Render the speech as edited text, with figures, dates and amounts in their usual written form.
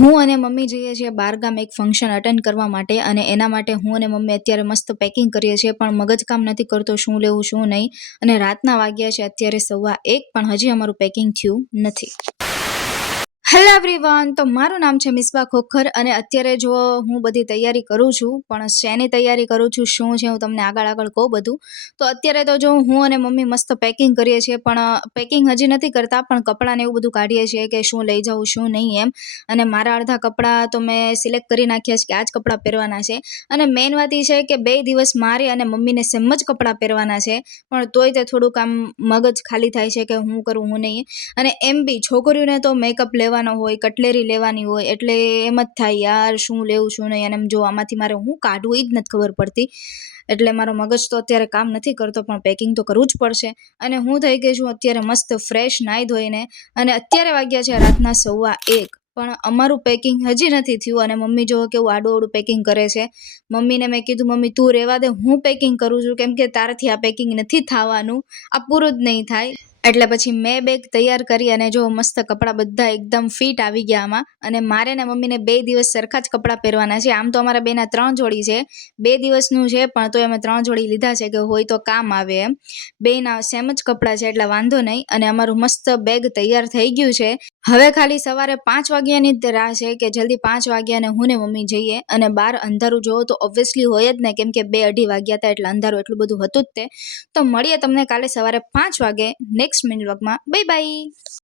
હું અને મમ્મી જઈએ છીએ બહારગામ એક ફંક્શન અટેન્ડ કરવા માટે અને એના માટે હું અને મમ્મી અત્યારે મસ્ત પેકિંગ કરીએ છીએ પણ મગજ કામ નથી કરતો શું લેવું શું નહીં અને રાતના વાગ્યા છે અત્યારે 1:15 પણ હજી અમારું પેકિંગ થયું નથી। હેલો એવરીવન, તો મારું નામ છે મિસબા ખોખર અને અત્યારે જો હું બધી તૈયારી કરું છું પણ શેની તૈયારી કરું છું શું છે હું તમને આગળ કહું બધું। તો અત્યારે તો જો હું અને મમ્મી મસ્ત પેકિંગ કરીએ છીએ પણ પેકિંગ હજી નથી કરતા પણ કપડાને એવું બધું કાઢીએ છીએ કે શું લઈ જાઉં શું નહીં એમ। અને મારા અડધા કપડાં તો મેં સિલેક્ટ કરી નાખ્યા છે કે આ જ કપડાં પહેરવાના છે અને મેઇન વાત એ છે કે 2 દિવસ મારે અને મમ્મીને સેમ જ કપડાં પહેરવાના છે પણ તોય તે થોડુંક આમ મગજ ખાલી થાય છે કે હું કરું હું નહીં। અને એમ બી છોકરીઓને તો મેકઅપ લેવાનો હોય કટલેરી લેવાની હોય એટલે એમ જ થાય યાર શું લેવું શું નહીં અને એમ જો આમાંથી મારે હું કાઢવું એ જ નથી ખબર પડતી એટલે મારો મગજ તો અત્યારે કામ નથી કરતો પણ પેકિંગ તો કરવું જ પડશે। અને હું થઈ ગઈ છું અત્યારે મસ્ત ફ્રેશ નાહી ધોઈને અને અત્યારે વાગ્યા છે રાતના 1:15 પણ અમારું પેકિંગ હજી નથી થયું અને મમ્મી જો કેવું આડું પેકિંગ કરે છે। મમ્મીને મેં કીધું મમ્મી તું રહેવા દે હું પેકિંગ કરું છું કેમ કે તારાથી આ પેકિંગ નથી થવાનું, આ પૂરું જ નહીં થાય। એટલે પછી મેં બેગ તૈયાર કરી અને જો મસ્ત કપડાં બધા એકદમ ફિટ આવી ગયા આમાં અને મારે ને મમ્મીને 2 દિવસ સરખા જ કપડાં પહેરવાના છે। આમ તો અમારા બેના 3 જોડી છે, 2 દિવસનું છે પણ તો અમે 3 જોડી લીધા છે કે હોય તો કામ આવે એમ। બેના સેમ જ કપડાં છે એટલે વાંધો નહીં અને અમારું મસ્ત બેગ તૈયાર થઈ ગયું છે। હવે ખાલી સવારે 5 વાગ્યાની જ રાહ છે કે જલ્દી 5 વાગ્યા ને હું ને મમ્મી જઈએ અને બહાર અંધારું જોવો તો ઓબ્વિયસલી હોય જ ને કેમ કે 2-2:30 વાગ્યા હતા એટલે અંધારું એટલું બધું હતું જ તે। તો મળીએ તમને કાલે સવારે 5 વાગે નેક્સ્ટ મિની વ્લોગમાં। Bye bye.